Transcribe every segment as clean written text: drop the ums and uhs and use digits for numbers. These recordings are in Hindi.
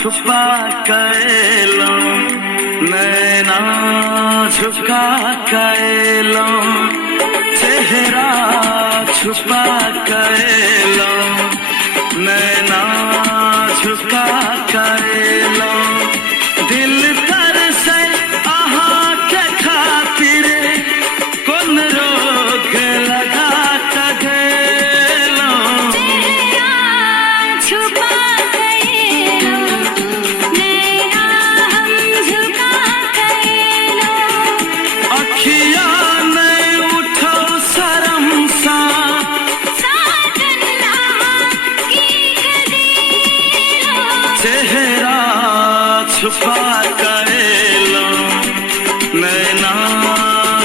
छुपा कर लो, नैना झुका कर लो, चेहरा छुपा कर लो, नैना झुका कर लो, दिल तर से आहा के खातिर कौन रोग लगा कर लो, चेहरा छुपा कर लो, नैना हम झुका कर लो, अखिया नहीं उठो शर्म सा, साजना की कदीलो, चेहरा छुपा कर लो, नैना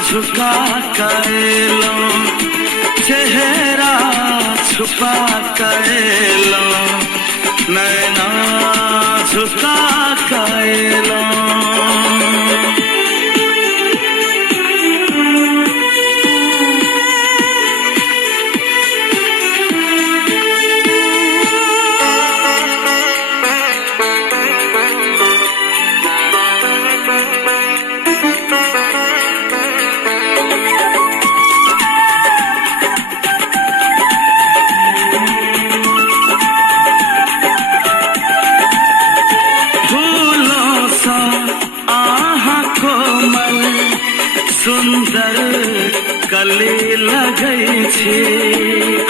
झुका कर लो, चेहरा छुपा कर लो, नैना झुका कर लो। सुंदर कली लगै छी,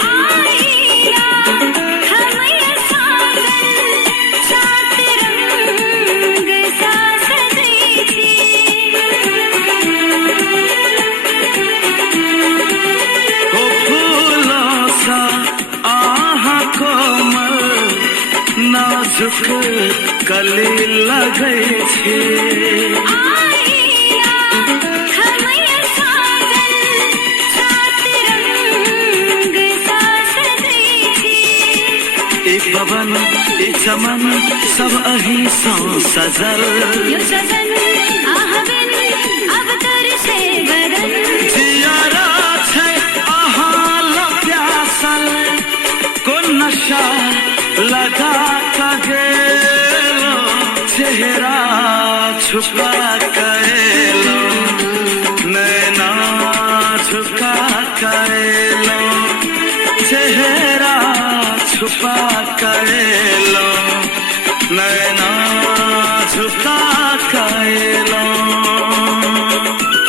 आईना हमय सागल सात रंग सा सजै छी, ओ फूलों सा आहा कोमल नाजुक कली लगै छी, आईना हमय सागल सात रंग सा सजै छी, एक पवन एक चमन सब अही सौ सजल, यो सजन आह बिन अब तर से बदन, जियारा छै आहा लो प्यासल, को नशा लगा का गेलो, चेहरा छुपा कर लो, नैना झुका कर लो, चेहरा छुपा